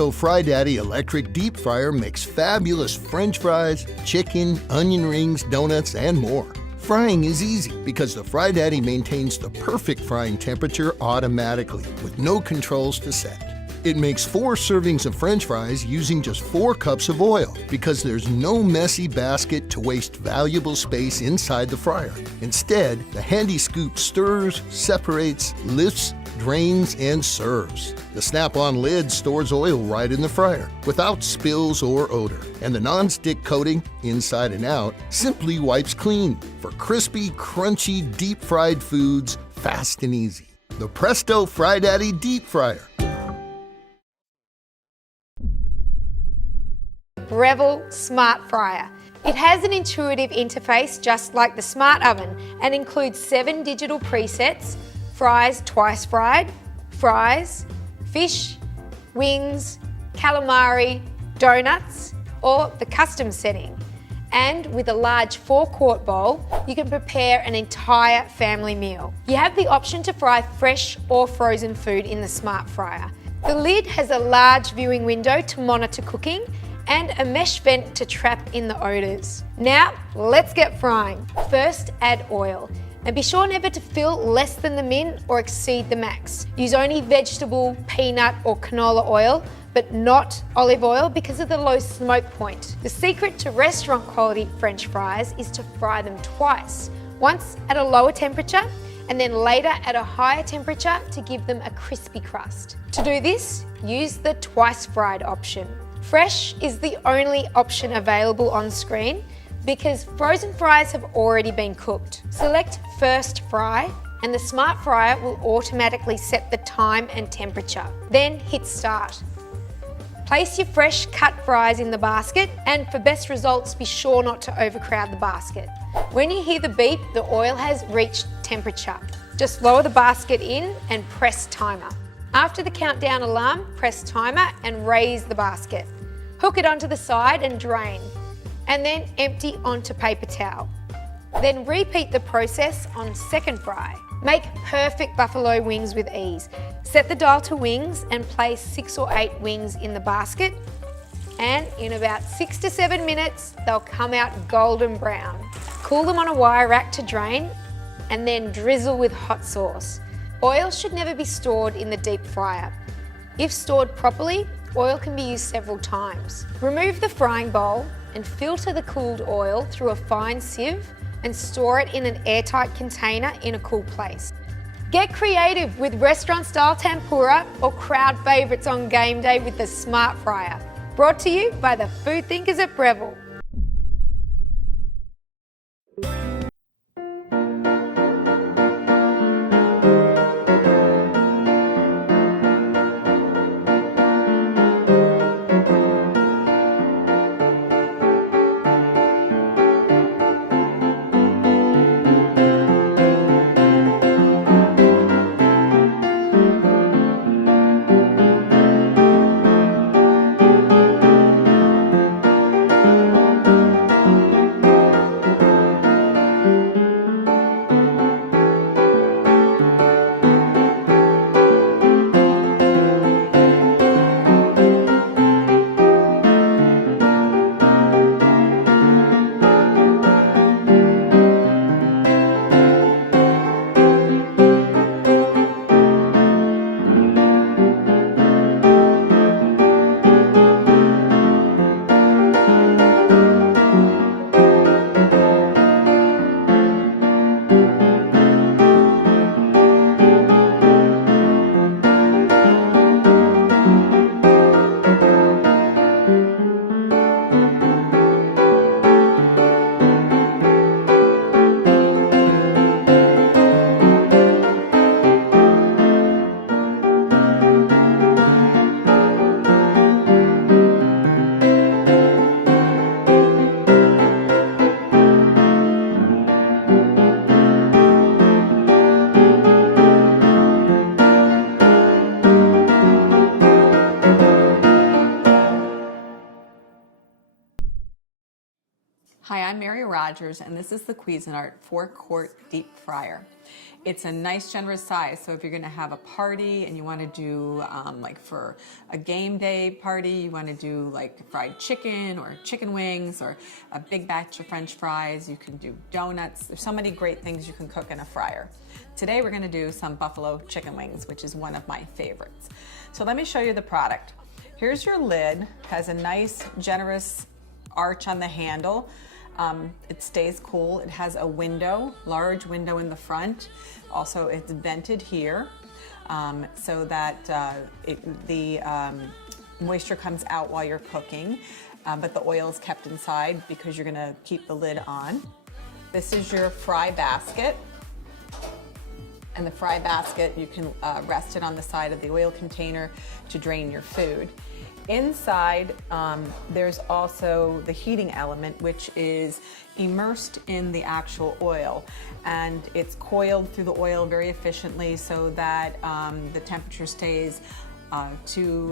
Presto FryDaddy electric deep fryer makes fabulous French fries, chicken, onion rings, donuts, and more. Frying is easy because the FryDaddy maintains the perfect frying temperature automatically with no controls to set. It makes 4 servings of French fries using just 4 cups of oil because there's no messy basket to waste valuable space inside the fryer. Instead, the handy scoop stirs, separates, lifts, drains, and serves. The snap-on lid stores oil right in the fryer without spills or odor. And the non-stick coating, inside and out, simply wipes clean for crispy, crunchy, deep-fried foods, fast and easy. The Presto FryDaddy Deep Fryer. Breville Smart Fryer. It has an intuitive interface just like the Smart Oven and includes 7 digital presets: fries twice fried, fries, fish, wings, calamari, donuts, or the custom setting. And with a large 4-quart bowl, you can prepare an entire family meal. You have the option to fry fresh or frozen food in the Smart Fryer. The lid has a large viewing window to monitor cooking and a mesh vent to trap in the odours. Now, let's get frying. First, add oil. And be sure never to fill less than the min or exceed the max. Use only vegetable, peanut or canola oil, but not olive oil because of the low smoke point. The secret to restaurant quality French fries is to fry them twice. Once at a lower temperature and then later at a higher temperature to give them a crispy crust. To do this, use the twice fried option. Fresh is the only option available on screen because frozen fries have already been cooked. Select first fry and the Smart Fryer will automatically set the time and temperature. Then hit start. Place your fresh cut fries in the basket and for best results be sure not to overcrowd the basket. When you hear the beep, the oil has reached temperature. Just lower the basket in and press timer. After the countdown alarm, press timer and raise the basket. Hook it onto the side and drain, and then empty onto paper towel. Then repeat the process on second fry. Make perfect buffalo wings with ease. Set the dial to wings and place 6 or 8 wings in the basket, and in about 6 to 7 minutes, they'll come out golden brown. Cool them on a wire rack to drain, and then drizzle with hot sauce. Oil should never be stored in the deep fryer. If stored properly, oil can be used several times. Remove the frying bowl and filter the cooled oil through a fine sieve and store it in an airtight container in a cool place. Get creative with restaurant-style tempura or crowd favourites on game day with the Smart Fryer. Brought to you by the food thinkers at Breville. Hi, I'm Mary Rogers, and this is the Cuisinart 4-quart deep fryer. It's a nice, generous size, so if you're going to have a party and you want to do, like for a game day party, you want to do like fried chicken or chicken wings or a big batch of French fries, you can do donuts. There's so many great things you can cook in a fryer. Today we're going to do some buffalo chicken wings, which is one of my favorites. So let me show you the product. Here's your lid, has a nice, generous arch on the handle. It stays cool. It has a window, large window in the front. Also, it's vented here so that the moisture comes out while you're cooking, but the oil is kept inside because you're gonna keep the lid on. This is your fry basket. And the fry basket, you can rest it on the side of the oil container to drain your food. Inside, there's also the heating element, which is immersed in the actual oil. And it's coiled through the oil very efficiently so that the temperature stays to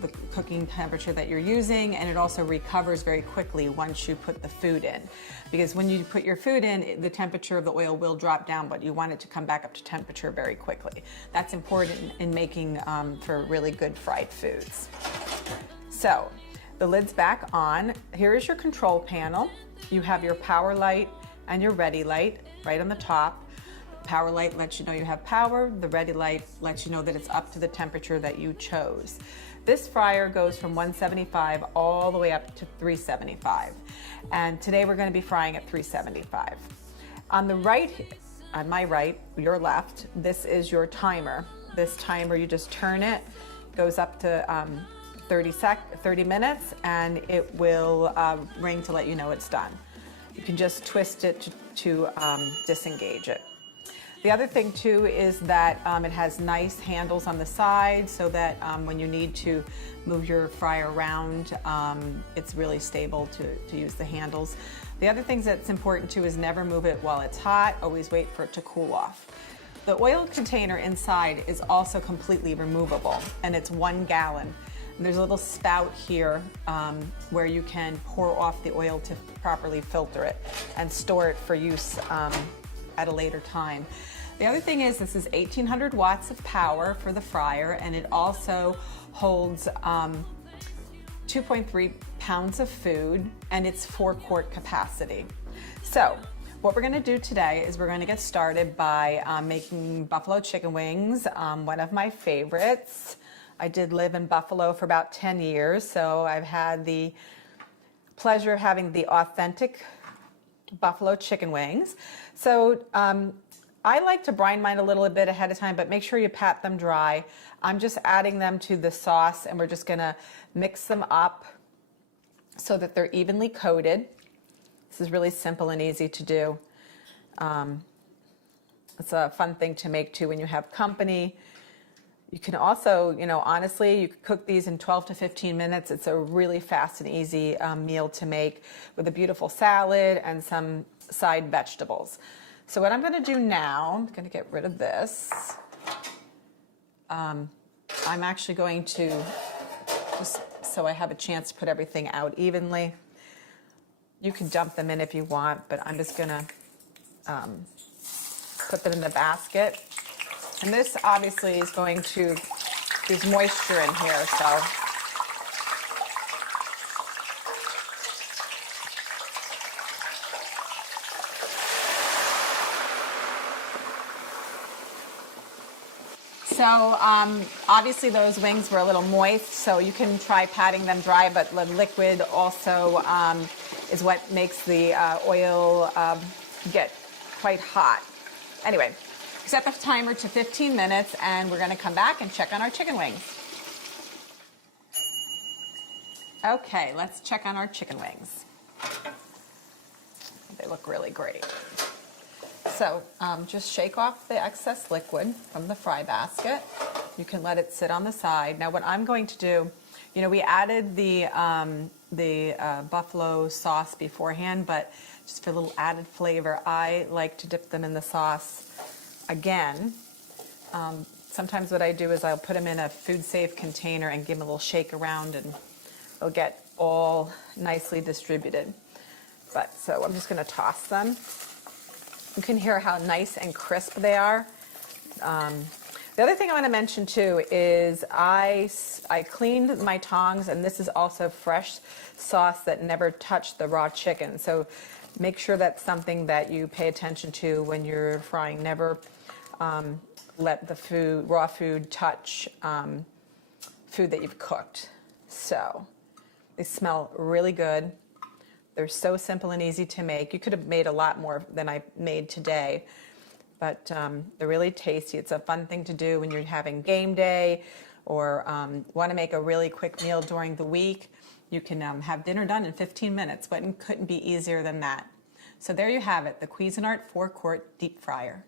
the cooking temperature that you're using, and it also recovers very quickly once you put the food in. Because when you put your food in, the temperature of the oil will drop down, but you want it to come back up to temperature very quickly. That's important in making for really good fried foods. So the lid's back on. Here is your control panel. You have your power light and your ready light right on the top. The power light lets you know you have power. The ready light lets you know that it's up to the temperature that you chose. This fryer goes from 175 all the way up to 375. And today we're going to be frying at 375. On the right, on my right, your left, this is your timer. This timer, you just turn it, goes up to 30 minutes, and it will ring to let you know it's done. You can just twist it to disengage it. The other thing too is that it has nice handles on the side so that when you need to move your fryer around, it's really stable to use the handles. The other things that's important too is never move it while it's hot, always wait for it to cool off. The oil container inside is also completely removable, and it's 1 gallon. And there's a little spout here where you can pour off the oil to properly filter it and store it for use at a later time. The other thing is this is 1800 watts of power for the fryer, and it also holds 2.3 pounds of food, and it's 4-quart capacity. So what we're gonna do today is we're gonna get started by making buffalo chicken wings, one of my favorites. I did live in Buffalo for about 10 years, so I've had the pleasure of having the authentic buffalo chicken wings. So I like to brine mine a little bit ahead of time, but make sure you pat them dry. I'm just adding them to the sauce, and we're just gonna mix them up so that they're evenly coated. This is really simple and easy to do. It's a fun thing to make too when you have company. You can also, honestly, you could cook these in 12 to 15 minutes. It's a really fast and easy meal to make with a beautiful salad and some side vegetables. So what I'm going to do now, I'm going to get rid of this. I'm actually going to, just so I have a chance to put everything out evenly. You can dump them in if you want, but I'm just going to put them in the basket. And this obviously is going to, there's moisture in here, so. So obviously those wings were a little moist, so you can try patting them dry, but the liquid also is what makes the oil get quite hot. Anyway. Set the timer to 15 minutes, and we're going to come back and check on our chicken wings. Okay, let's check on our chicken wings. They look really great. So just shake off the excess liquid from the fry basket. You can let it sit on the side. Now what I'm going to do, we added the buffalo sauce beforehand, but just for a little added flavor, I like to dip them in the sauce again. Sometimes what I do is I'll put them in a food-safe container and give them a little shake around, and they'll get all nicely distributed. But so I'm just going to toss them. You can hear how nice and crisp they are. The other thing I want to mention too is I cleaned my tongs, and this is also fresh sauce that never touched the raw chicken. So make sure that's something that you pay attention to when you're frying. Never let the raw food touch food that you've cooked. So they smell really good. They're so simple and easy to make. You could have made a lot more than I made today, but they're really tasty. It's a fun thing to do when you're having game day or want to make a really quick meal during the week. You can have dinner done in 15 minutes, but it couldn't be easier than that. So there you have it, the Cuisinart 4-quart deep fryer.